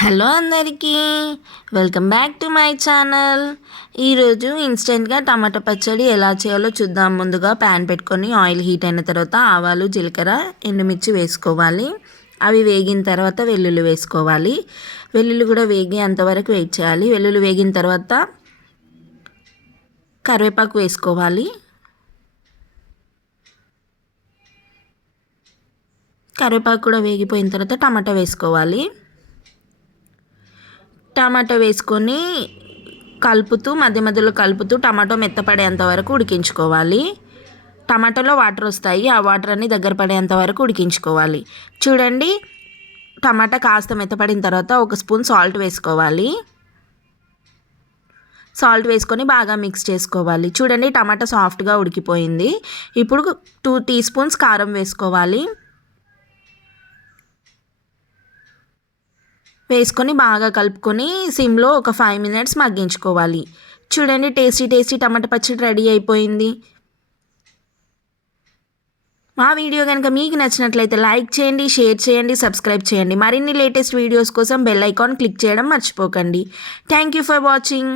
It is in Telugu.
హలో అందరికీ welcome back to my channel. ఈరోజు ఇన్స్టెంట్గా టమాటా పచ్చడి ఎలా చేయాలో చూద్దాం. ముందుగా ప్యాన్ పెట్టుకొని ఆయిల్ హీట్ అయిన తర్వాత ఆవాలు జీలకర్ర ఎండుమిర్చి వేసుకోవాలి. అవి వేగిన తర్వాత వెల్లుల్లి వేసుకోవాలి. వెల్లుల్లి కూడా వేగి అంతవరకు వెయిట్ చేయాలి. వెల్లుల్లి వేగిన తర్వాత కరివేపాకు వేసుకోవాలి. కరివేపాకు కూడా వేగిపోయిన తర్వాత టమాటా వేసుకోవాలి. టమాటో వేసుకొని కలుపుతూ మధ్య మధ్యలో కలుపుతూ టమాటో మెత్తపడేంత వరకు ఉడికించుకోవాలి. టమాటోలో వాటర్ వస్తాయి ఆ వాటర్ అన్ని దగ్గర పడేంత వరకు ఉడికించుకోవాలి. చూడండి టమాటా కాస్త మెత్తపడిన తర్వాత ఒక స్పూన్ సాల్ట్ వేసుకోవాలి. సాల్ట్ వేసుకొని బాగా మిక్స్ చేసుకోవాలి. చూడండి టమాటా సాఫ్ట్గా ఉడికిపోయింది. ఇప్పుడు టూ టీ స్పూన్స్ కారం వేసుకోవాలి. వేసుకొని బాగా కలుపుకొని సిమ్లో ఒక ఫైవ్ మినిట్స్ మగ్గించుకోవాలి. చూడండి టేస్టీ టేస్టీ టమాటా పచ్చడి రెడీ అయిపోయింది. మా వీడియో కనుక మీకు నచ్చినట్లయితే లైక్ చేయండి షేర్ చేయండి సబ్స్క్రైబ్ చేయండి. మరిన్ని లేటెస్ట్ వీడియోస్ కోసం బెల్ ఐకాన్ క్లిక్ చేయడం మర్చిపోకండి. Thank you for watching.